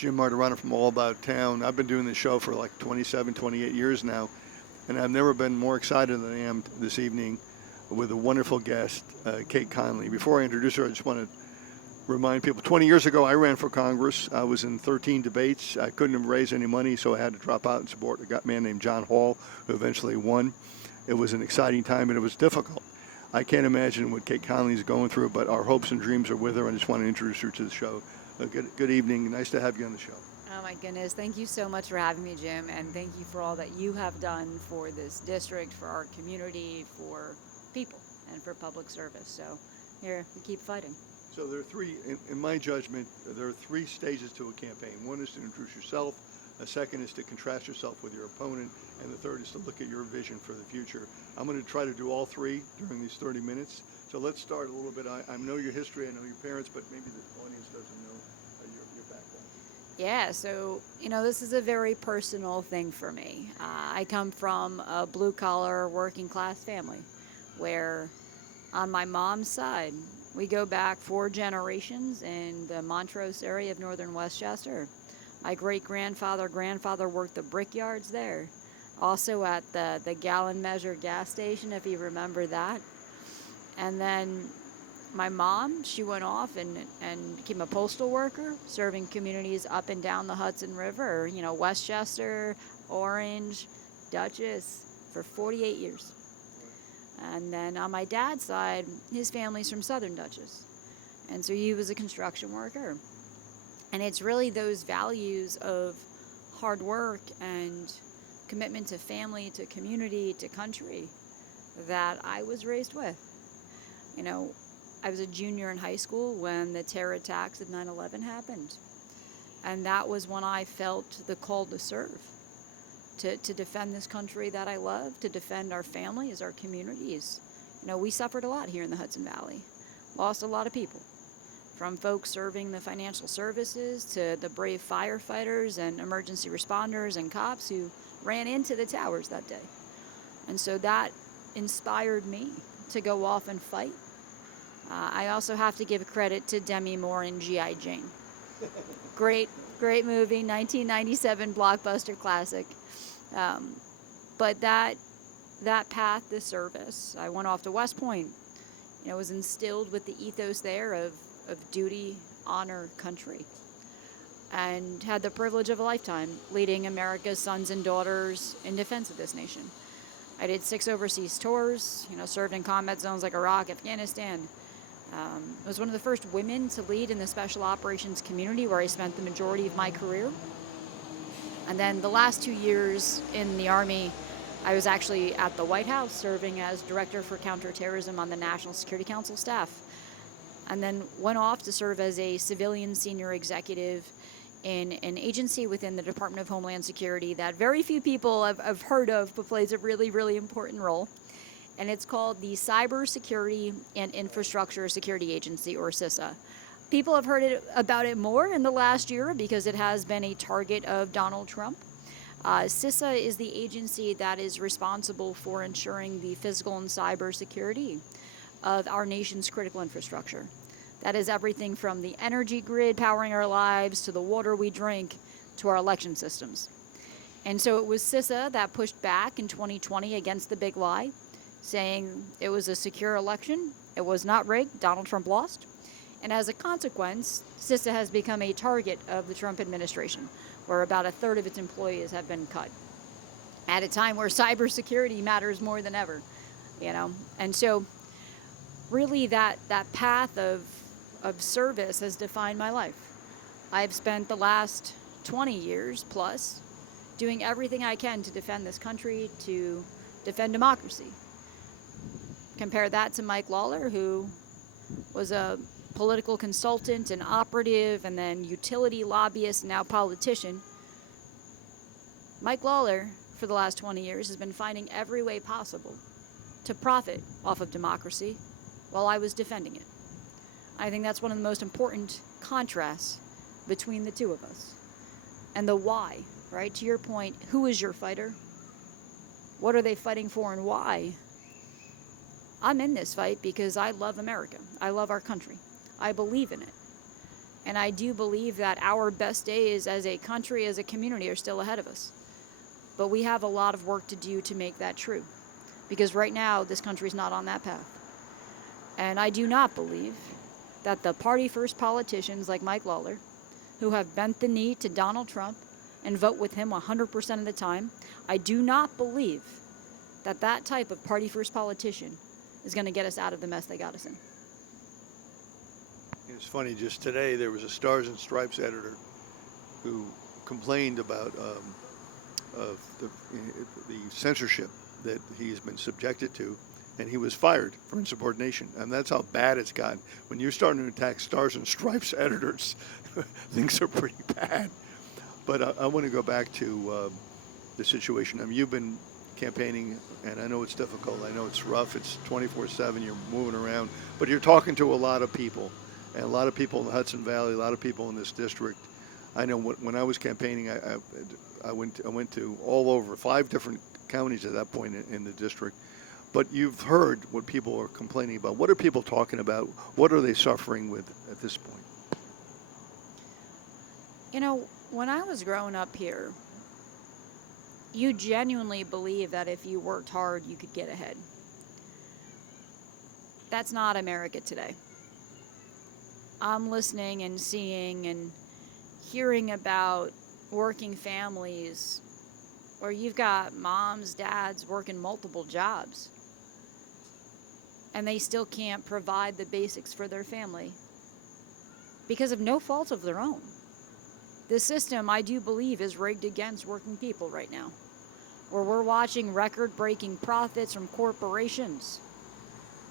Jim Martorano from All About Town. I've been doing this show for like 27, 28 years now, and I've never been more excited than I am this evening with a wonderful guest, Cait Conley. Before I introduce her, I just want to remind people, 20 years ago, I ran for Congress. I was in 13 debates. I couldn't raise any money, so I had to drop out and support a man named John Hall, who eventually won. It was an exciting time, and it was difficult. I can't imagine what Cait Conley is going through, but our hopes and dreams are with her, and I just want to introduce her to the show. Good evening. Nice to have you on the show. Oh my goodness. Thank you so much for having me, Jim, and thank you for all that you have done for this district, for our community, for people, and for public service. So here, we keep fighting. So there are three, in my judgment, there are three stages to a campaign. One is to introduce yourself, a second is to contrast yourself with your opponent, and the third is to look at your vision for the future. I'm going to try to do all three during these 30 minutes. So let's start a little bit. I know your history, I know your parents, but maybe the audience doesn't know your background. Yeah, so, this is a very personal thing for me. I come from a blue-collar, working-class family where on my mom's side, we go back 4 generations in the Montrose area of northern Westchester. My grandfather worked the brickyards there. Also at the gallon measure gas station, if you remember that. And then my mom, she went off and became a postal worker, serving communities up and down the Hudson River, Westchester, Orange, Dutchess, for 48 years. And then on my dad's side, his family's from Southern Dutchess. And so he was a construction worker. And it's really those values of hard work and commitment to family, to community, to country that I was raised with. I was a junior in high school when the terror attacks of 9/11 happened. And that was when I felt the call to serve, to defend this country that I love, to defend our families, our communities. We suffered a lot here in the Hudson Valley, lost a lot of people, from folks serving the financial services to the brave firefighters and emergency responders and cops who ran into the towers that day. And so that inspired me to go off and fight. I also have to give credit to Demi Moore and G.I. Jane. Great movie, 1997 blockbuster classic. But that path to service, I went off to West Point. Was instilled with the ethos there of duty, honor, country. And had the privilege of a lifetime leading America's sons and daughters in defense of this nation. I did 6 overseas tours, served in combat zones like Iraq, Afghanistan. I was one of the first women to lead in the special operations community where I spent the majority of my career. And then the last 2 years in the Army, I was actually at the White House serving as Director for Counterterrorism on the National Security Council staff. And then went off to serve as a civilian senior executive in an agency within the Department of Homeland Security that very few people have heard of, but plays a really, really important role. And it's called the Cyber Security and Infrastructure Security Agency, or CISA. People have heard about it more in the last year because it has been a target of Donald Trump. CISA is the agency that is responsible for ensuring the physical and cyber security of our nation's critical infrastructure. That is everything from the energy grid powering our lives to the water we drink to our election systems. And so it was CISA that pushed back in 2020 against the big lie, saying it was a secure election, it was not rigged, Donald Trump lost. And as a consequence, CISA has become a target of the Trump administration, where about a third of its employees have been cut. At a time where cybersecurity matters more than ever, And so really that path of service has defined my life. I've spent the last 20 years plus doing everything I can to defend this country, to defend democracy. Compare that to Mike Lawler, who was a political consultant and operative and then utility lobbyist and now politician. Mike Lawler, for the last 20 years, has been finding every way possible to profit off of democracy while I was defending it. I think that's one of the most important contrasts between the two of us. And the why, right? To your point, who is your fighter? What are they fighting for and why? I'm in this fight because I love America. I love our country. I believe in it. And I do believe that our best days as a country, as a community, are still ahead of us. But we have a lot of work to do to make that true. Because right now, this country is not on that path. And I do not believe that the party-first politicians like Mike Lawler, who have bent the knee to Donald Trump and vote with him 100% of the time, I do not believe that that type of party-first politician is going to get us out of the mess they got us in. It's funny, just today there was a Stars and Stripes editor who complained about the censorship that he's been subjected to, and he was fired for insubordination. And that's how bad it's gotten. When you're starting to attack Stars and Stripes editors, things are pretty bad. But I want to go back to the situation. I mean, you've been campaigning, and I know it's difficult. I know it's rough. It's 24/7. You're moving around, but you're talking to a lot of people, and a lot of people in the Hudson Valley, a lot of people in this district. I know when I was campaigning, I went to all over 5 different counties at that point in the district. But you've heard what people are complaining about. What are people talking about? What are they suffering with at this point? You know, when I was growing up here, you genuinely believe that if you worked hard, you could get ahead. That's not America today. I'm listening and seeing and hearing about working families where you've got moms, dads working multiple jobs, and they still can't provide the basics for their family because of no fault of their own. The system, I do believe, is rigged against working people right now, where we're watching record-breaking profits from corporations.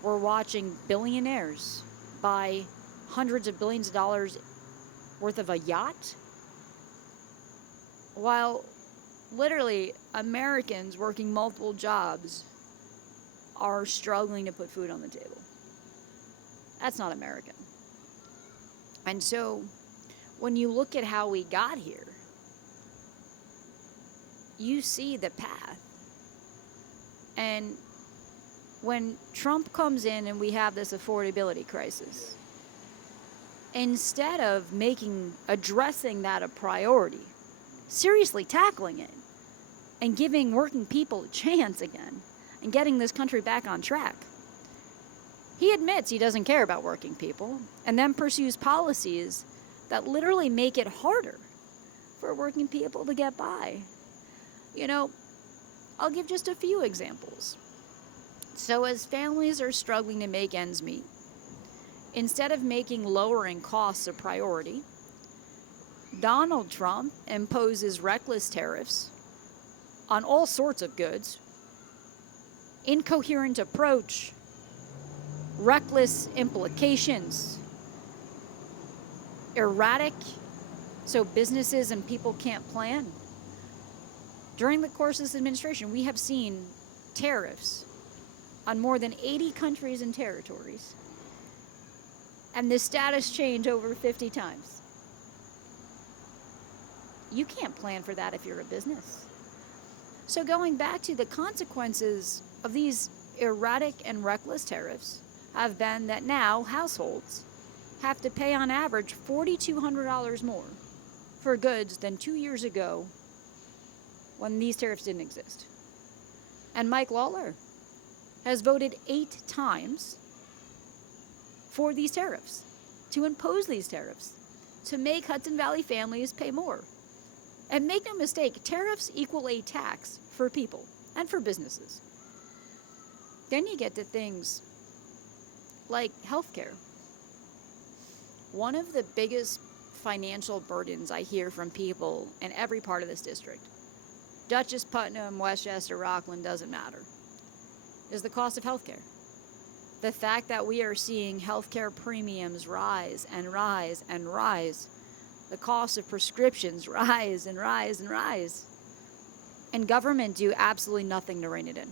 We're watching billionaires buy hundreds of billions of dollars worth of a yacht, while literally Americans working multiple jobs are struggling to put food on the table. That's not American. And so when you look at how we got here, you see the path. And when Trump comes in and we have this affordability crisis, instead of addressing that a priority, seriously tackling it, and giving working people a chance again, and getting this country back on track, he admits he doesn't care about working people, and then pursues policies that literally make it harder for working people to get by. You know, I'll give just a few examples. So as families are struggling to make ends meet, instead of making lowering costs a priority, Donald Trump imposes reckless tariffs on all sorts of goods, incoherent approach, reckless implications, erratic, so businesses and people can't plan. During the course of this administration, we have seen tariffs on more than 80 countries and territories, and the status change over 50 times. You can't plan for that if you're a business. So going back to the consequences of these erratic and reckless tariffs have been that now households have to pay on average $4,200 more for goods than 2 years ago when these tariffs didn't exist. And Mike Lawler has voted 8 times for these tariffs, to impose these tariffs, to make Hudson Valley families pay more. And make no mistake, tariffs equal a tax for people and for businesses. Then you get to things like healthcare. One of the biggest financial burdens I hear from people in every part of this district, Dutchess, Putnam, Westchester, Rockland, doesn't matter, is the cost of healthcare. The fact that we are seeing healthcare premiums rise and rise and rise. The cost of prescriptions rise and rise and rise. And government do absolutely nothing to rein it in.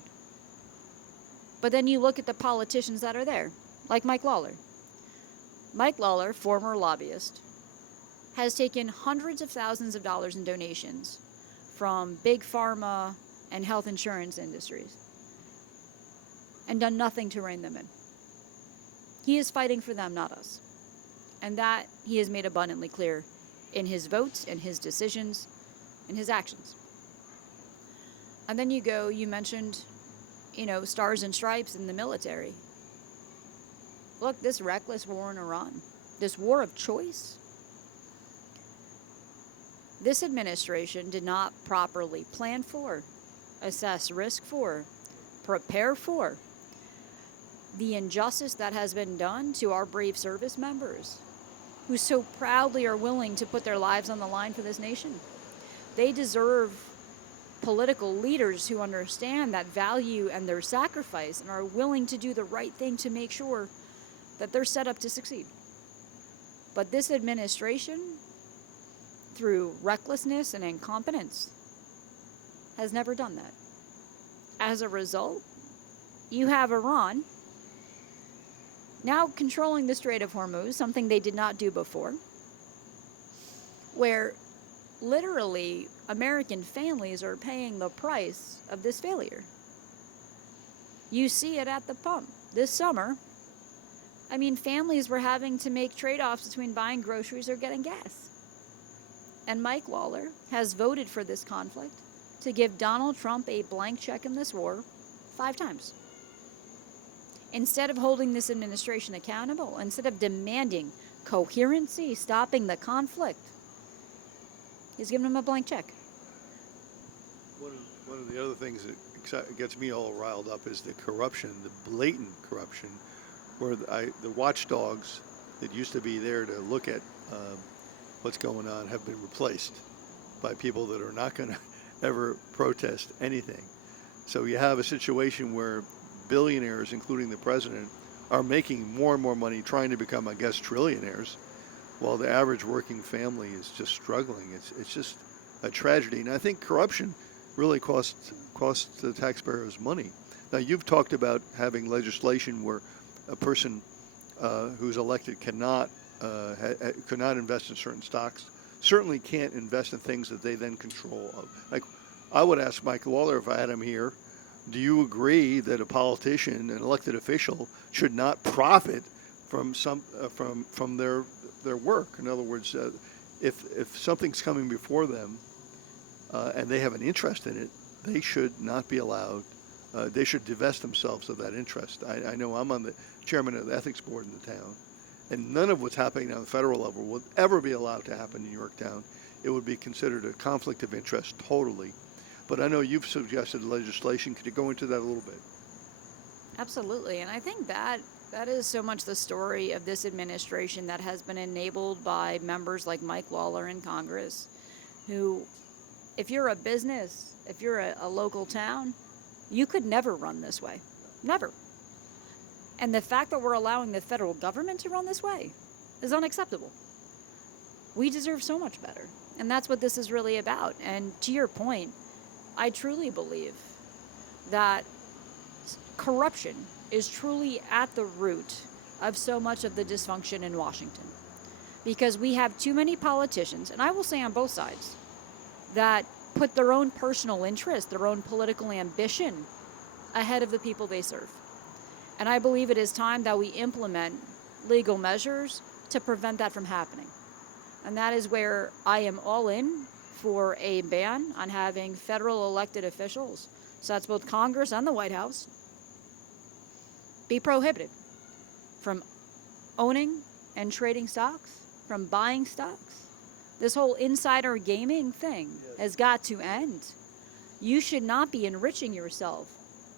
But then you look at the politicians that are there, like Mike Lawler. Mike Lawler, former lobbyist, has taken hundreds of thousands of dollars in donations from big pharma and health insurance industries and done nothing to rein them in. He is fighting for them, not us. And that he has made abundantly clear in his votes, in his decisions, in his actions. And then you mentioned, stars and stripes in the military. Look, this reckless war in Iran, this war of choice, this administration did not properly plan for, assess risk for, prepare for the injustice that has been done to our brave service members who so proudly are willing to put their lives on the line for this nation. They deserve political leaders who understand that value and their sacrifice and are willing to do the right thing to make sure that they're set up to succeed. But this administration, through recklessness and incompetence, has never done that. As a result, you have Iran now controlling the Strait of Hormuz, something they did not do before, where literally American families are paying the price of this failure. You see it at the pump. This summer, families were having to make trade-offs between buying groceries or getting gas. And Mike Lawler has voted for this conflict to give Donald Trump a blank check in this war 5 times. Instead of holding this administration accountable, instead of demanding coherency, stopping the conflict, he's given him a blank check. One of the other things that gets me all riled up is the corruption, the blatant corruption, where the watchdogs that used to be there to look at what's going on have been replaced by people that are not going to ever protest anything. So you have a situation where billionaires, including the president, are making more and more money trying to become, I guess, trillionaires, while the average working family is just struggling. It's just a tragedy. And I think corruption really costs the taxpayers money. Now, you've talked about having legislation where a person who's elected could not invest in certain stocks, certainly can't invest in things that they then control. Like, I would ask Mike Lawler, if I had him here, do you agree that a politician, an elected official, should not profit from from their work? In other words, if something's coming before them and they have an interest in it, they should not be allowed. They should divest themselves of that interest. I know I'm on the chairman of the ethics board in the town, and none of what's happening on the federal level would ever be allowed to happen in Yorktown. It would be considered a conflict of interest totally. But I know you've suggested legislation. Could you go into that a little bit? Absolutely. And I think that is so much the story of this administration that has been enabled by members like Mike Lawler in Congress, who, if you're a business, if you're a local town, you could never run this way. Never. And the fact that we're allowing the federal government to run this way is unacceptable. We deserve so much better. And that's what this is really about. And to your point, I truly believe that corruption is truly at the root of so much of the dysfunction in Washington. Because we have too many politicians, and I will say on both sides, that put their own personal interest, their own political ambition ahead of the people they serve. And I believe it is time that we implement legal measures to prevent that from happening. And that is where I am all in for a ban on having federal elected officials, so that's both Congress and the White House, be prohibited from owning and trading stocks, from buying stocks. This whole insider gaming thing has got to end. You should not be enriching yourself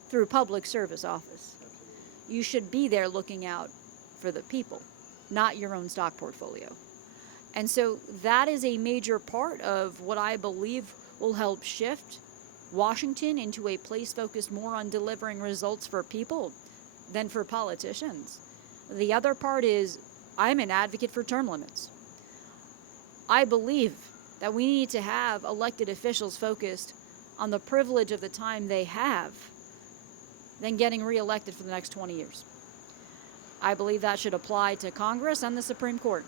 through public service office. You should be there looking out for the people, not your own stock portfolio. And so that is a major part of what I believe will help shift Washington into a place focused more on delivering results for people than for politicians. The other part is I'm an advocate for term limits. I believe that we need to have elected officials focused on the privilege of the time they have than getting reelected for the next 20 years. I believe that should apply to Congress and the Supreme Court.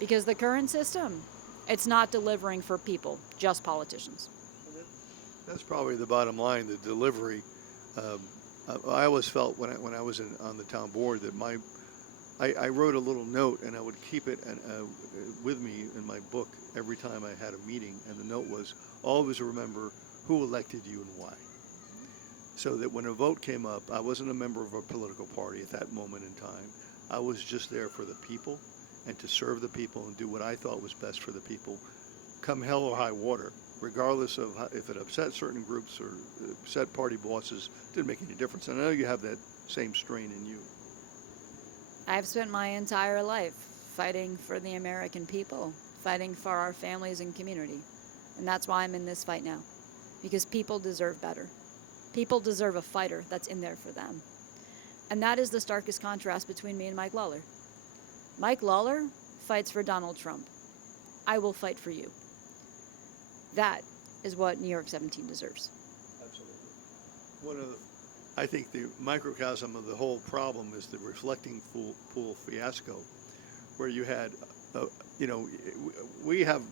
Because the current system, it's not delivering for people, just politicians. That's probably the bottom line, the delivery. I always felt when I was on the town board that my I wrote a little note, and I would keep it with me in my book every time I had a meeting. And the note was, always remember who elected you and why. So that when a vote came up, I wasn't a member of a political party at that moment in time. I was just there for the people and to serve the people and do what I thought was best for the people, come hell or high water, regardless of if it upset certain groups or upset party bosses. Didn't make any difference. And I know you have that same strain in you. I've spent my entire life fighting for the American people, fighting for our families and community. And that's why I'm in this fight now, because people deserve better. People deserve a fighter that's in there for them. And that is the starkest contrast between me and Mike Lawler. Mike Lawler fights for Donald Trump. I will fight for you. That is what New York 17 deserves. Absolutely. One of the, I think the microcosm of the whole problem is the reflecting pool fiasco, where you had, we have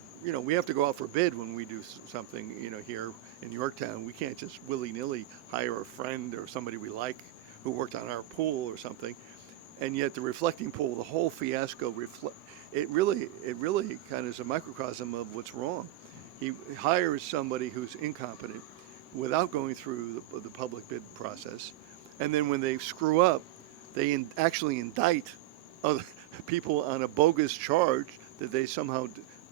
to go out for bid when we do something, here in Yorktown. We can't just willy-nilly hire a friend or somebody we like who worked on our pool or something. And yet the reflecting pool, the whole fiasco, it really kind of is a microcosm of what's wrong. He hires somebody who's incompetent without going through the public bid process. And then when they screw up, they actually indict other people on a bogus charge that they somehow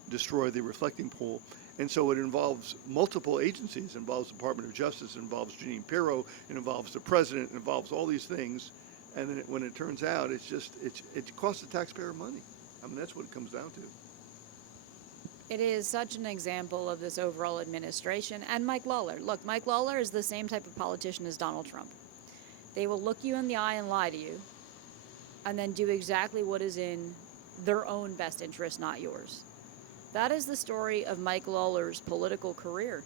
destroy the reflecting pool. And so it involves multiple agencies. It involves the Department of Justice, it involves Jeanine Pirro, it involves the president, it involves all these things. And then when it turns out, it costs the taxpayer money. I mean, that's what it comes down to. It is such an example of this overall administration. And Mike Lawler. Look, Mike Lawler is the same type of politician as Donald Trump. They will look you in the eye and lie to you, and then do exactly what is in their own best interest, not yours. That is the story of Mike Lawler's political career.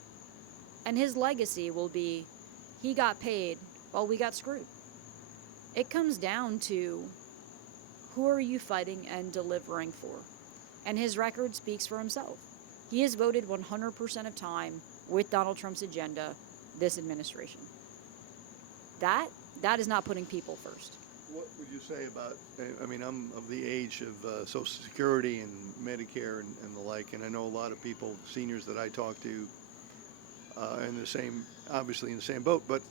And his legacy will be, he got paid while we got screwed. It comes down to, who are you fighting and delivering for? And his record speaks for himself. He has voted 100% of time with Donald Trump's agenda, this administration. That is not putting people first. What would you say about, I mean, I'm of the age of Social Security and Medicare and the like, and I know a lot of people, seniors that I talk to, obviously in the same boat, but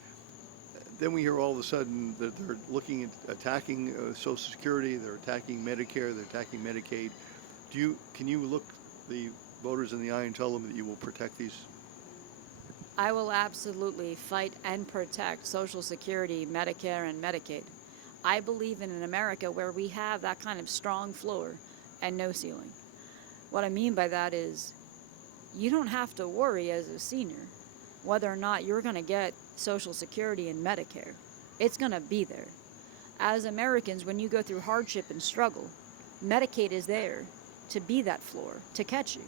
then we hear all of a sudden that they're looking at attacking Social Security, they're attacking Medicare, they're attacking Medicaid. Can you look the voters in the eye and tell them that you will protect these? I will absolutely fight and protect Social Security, Medicare, and Medicaid. I believe in an America where we have that kind of strong floor and no ceiling. What I mean by that is, you don't have to worry as a senior whether or not you're going to get Social Security and Medicare. It's going to be there. As Americans, when you go through hardship and struggle, Medicaid is there to be that floor, to catch you.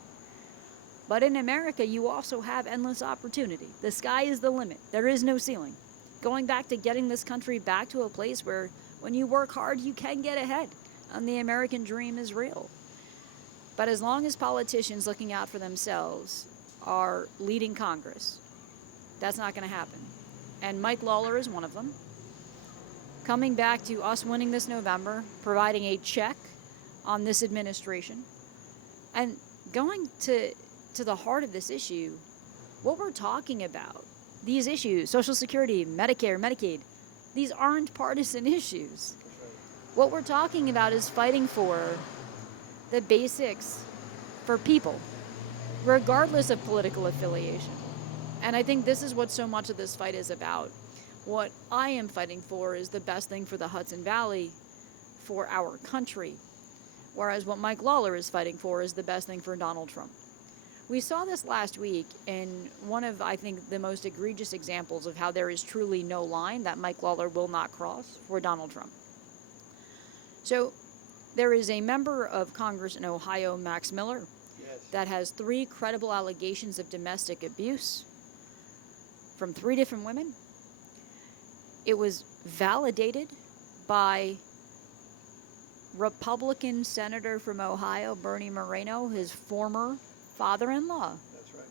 But in America, you also have endless opportunity. The sky is the limit. There is no ceiling. Going back to getting this country back to a place where when you work hard, you can get ahead, and the American dream is real. But as long as politicians looking out for themselves are leading Congress, that's not going to happen. And Mike Lawler is one of them. Coming back to us winning this November, providing a check on this administration, and going to the heart of this issue, what we're talking about, these issues, Social Security, Medicare, Medicaid, these aren't partisan issues. What we're talking about is fighting for the basics for people, regardless of political affiliation. And I think this is what so much of this fight is about. What I am fighting for is the best thing for the Hudson Valley, for our country, whereas what Mike Lawler is fighting for is the best thing for Donald Trump. We saw this last week in one of, I think, the most egregious examples of how there is truly no line that Mike Lawler will not cross for Donald Trump. So there is a member of Congress in Ohio, Max Miller, that has 3 credible allegations of domestic abuse from 3 different women. It was validated by Republican Senator from Ohio, Bernie Moreno, his former father-in-law. That's right.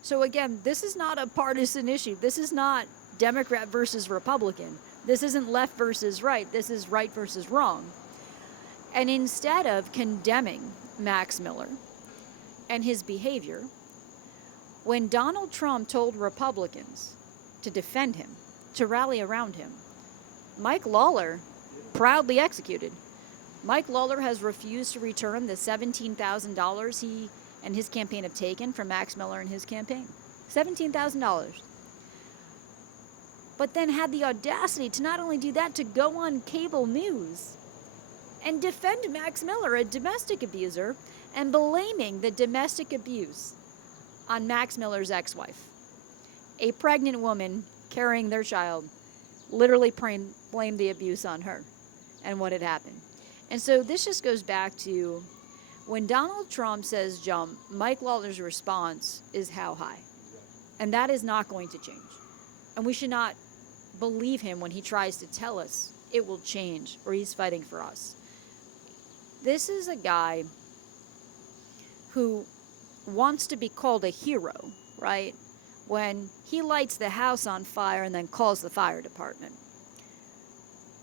So again, this is not a partisan issue. This is not Democrat versus Republican. This isn't left versus right. This is right versus wrong. And instead of condemning Max Miller and his behavior, when Donald Trump told Republicans to defend him, to rally around him, Mike Lawler proudly executed. Mike Lawler has refused to return the $17,000 he and his campaign have taken from Max Miller and his campaign. $17,000. But then had the audacity to not only do that, to go on cable news and defend Max Miller, a domestic abuser, and blaming the domestic abuse on Max Miller's ex-wife. A pregnant woman carrying their child literally blamed the abuse on her and what had happened. And so this just goes back to when Donald Trump says jump, Mike Lawler's response is how high. And that is not going to change. And we should not believe him when he tries to tell us it will change or he's fighting for us. This is a guy who wants to be called a hero, right? When he lights the house on fire and then calls the fire department.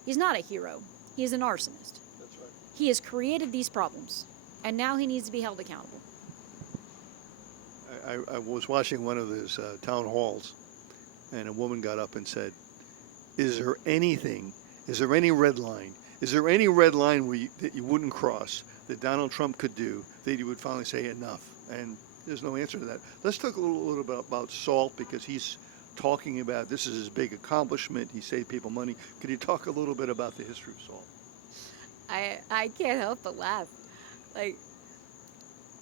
He's not a hero. He is an arsonist. That's right. He has created these problems, and now he needs to be held accountable. I was watching one of his town halls, and a woman got up and said, is there any red line? Is there any red line that you wouldn't cross that Donald Trump could do that you would finally say enough? And there's no answer to that. Let's talk a little bit about SALT, because he's talking about this is his big accomplishment. He saved people money. Could you talk a little bit about the history of SALT? I can't help but laugh. Like,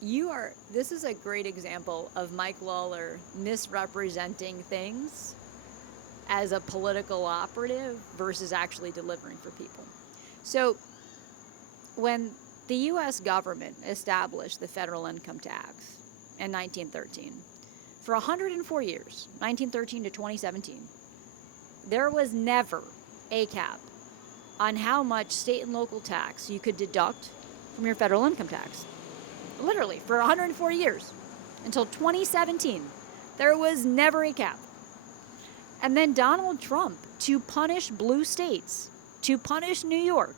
this is a great example of Mike Lawler misrepresenting things as a political operative versus actually delivering for people. So when the U.S. government established the federal income tax in 1913, for 104 years, 1913 to 2017, there was never a cap on how much state and local tax you could deduct from your federal income tax. Literally, for 104 years, until 2017, there was never a cap. And then Donald Trump, to punish blue states, to punish New York,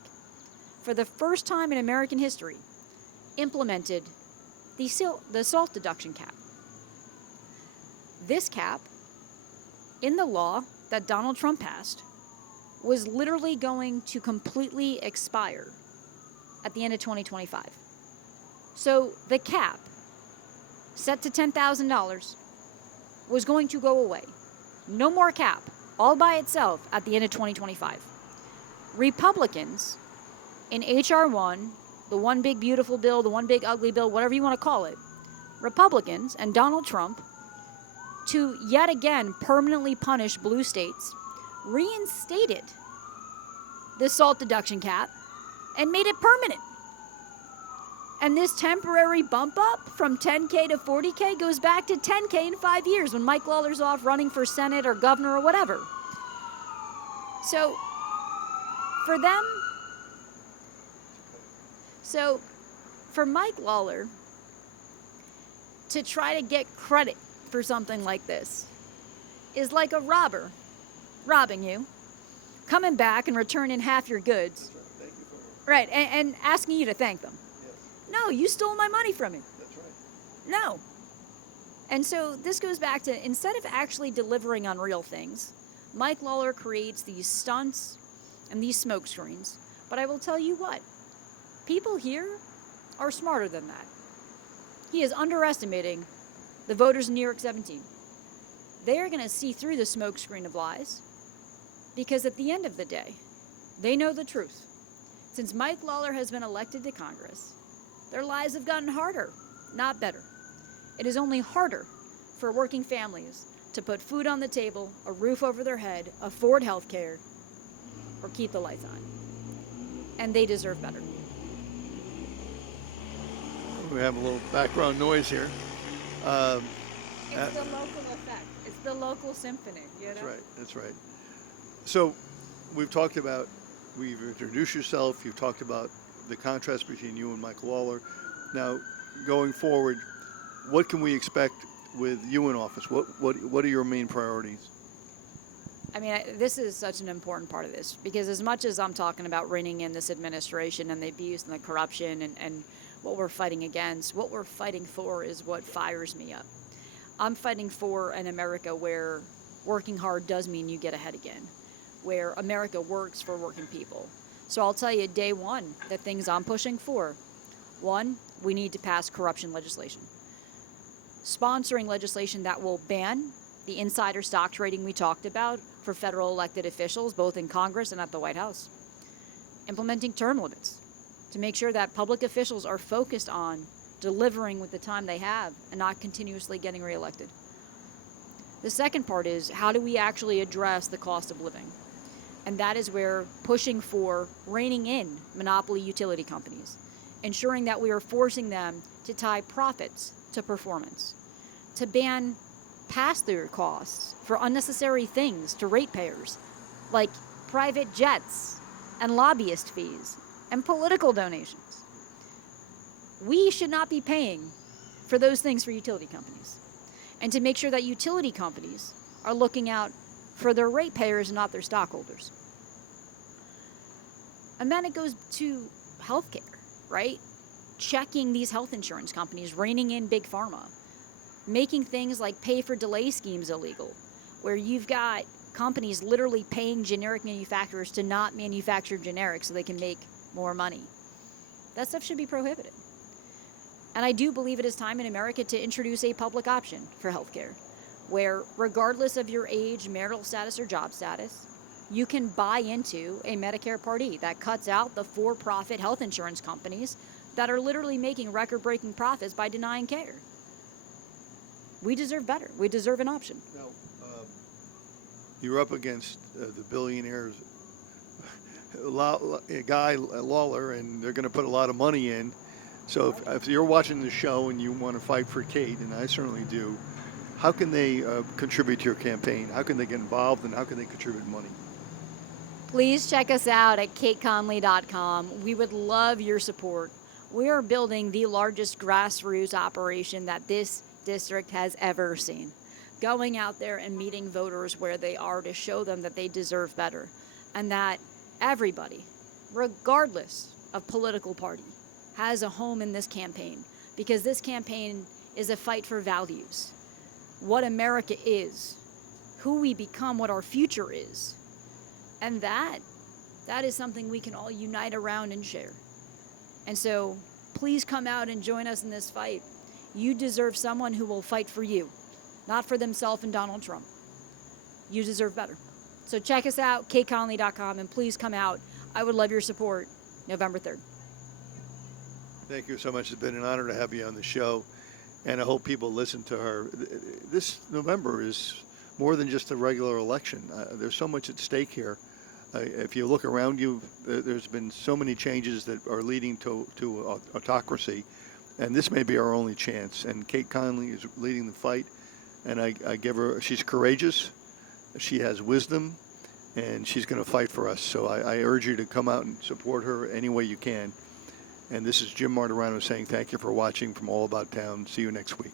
for the first time in American history, implemented the SALT deduction cap. This cap, in the law that Donald Trump passed, was literally going to completely expire at the end of 2025. So the cap, set to $10,000, was going to go away. No more cap, all by itself at the end of 2025. Republicans, in H.R. 1, the one big beautiful bill, the one big ugly bill, whatever you want to call it, Republicans and Donald Trump, to yet again permanently punish blue states, reinstated the SALT deduction cap and made it permanent. And this temporary bump up from 10K to 40K goes back to 10K in 5 years when Mike Lawler's off running for Senate or governor or whatever. So for Mike Lawler to try to get credit for something like this is like a robber robbing you, coming back and returning half your goods. Thank you for Right, and asking you to thank them. Yes. No, you stole my money from me. That's right. No. And so this goes back to, instead of actually delivering on real things, Mike Lawler creates these stunts and these smoke screens. But I will tell you what, people here are smarter than that. He is underestimating the voters in New York 17. They are going to see through the smoke screen of lies, because at the end of the day, they know the truth. Since Mike Lawler has been elected to Congress, their lives have gotten harder, not better. It is only harder for working families to put food on the table, a roof over their head, afford health care, or keep the lights on. And they deserve better. We have a little background noise here. It's the local effect. It's the local symphony, you know? That's right. So we've introduced yourself, you've talked about the contrast between you and Mike Lawler. Now, going forward, what can we expect with you in office? What are your main priorities? I mean, this is such an important part of this because as much as I'm talking about reining in this administration and the abuse and the corruption and what we're fighting against, what we're fighting for is what fires me up. I'm fighting for an America where working hard does mean you get ahead again, where America works for working people. So I'll tell you, day one, the things I'm pushing for. One, we need to pass corruption legislation. Sponsoring legislation that will ban the insider stock trading we talked about for federal elected officials, both in Congress and at the White House. Implementing term limits to make sure that public officials are focused on delivering with the time they have and not continuously getting reelected. The second part is, how do we actually address the cost of living? And that is where pushing for reining in monopoly utility companies, ensuring that we are forcing them to tie profits to performance, to ban pass-through costs for unnecessary things to ratepayers, like private jets and lobbyist fees and political donations. We should not be paying for those things for utility companies, and to make sure that utility companies are looking out for their ratepayers and not their stockholders. And then it goes to healthcare, right? Checking these health insurance companies, reining in big pharma, making things like pay for delay schemes illegal, where you've got companies literally paying generic manufacturers to not manufacture generics so they can make more money. That stuff should be prohibited. And I do believe it is time in America to introduce a public option for healthcare, where regardless of your age, marital status, or job status, you can buy into a Medicare Part E that cuts out the for-profit health insurance companies that are literally making record-breaking profits by denying care. We deserve better. We deserve an option. Now, you're up against the billionaires, Guy Lawler, and they're going to put a lot of money in. So if you're watching the show and you want to fight for Cait, and I certainly do, how can they contribute to your campaign? How can they get involved, and how can they contribute money? Please check us out at caitconley.com. We would love your support. We are building the largest grassroots operation that this district has ever seen. Going out there and meeting voters where they are to show them that they deserve better, and that everybody, regardless of political party, has a home in this campaign, because this campaign is a fight for values, what America is, who we become, what our future is. And that is something we can all unite around and share. And so please come out and join us in this fight. You deserve someone who will fight for you, not for themselves and Donald Trump. You deserve better. So check us out, caitconley.com, and please come out. I would love your support November 3rd. Thank you so much. It's been an honor to have you on the show, and I hope people listen to her. This November is more than just a regular election. There's so much at stake here. If you look around you, there's been so many changes that are leading to autocracy, and this may be our only chance. And Cait Conley is leading the fight, and I give her, she's courageous, she has wisdom, and she's going to fight for us. So I urge you to come out and support her any way you can. And this is Jim Martorano saying thank you for watching from All About Town. See you next week.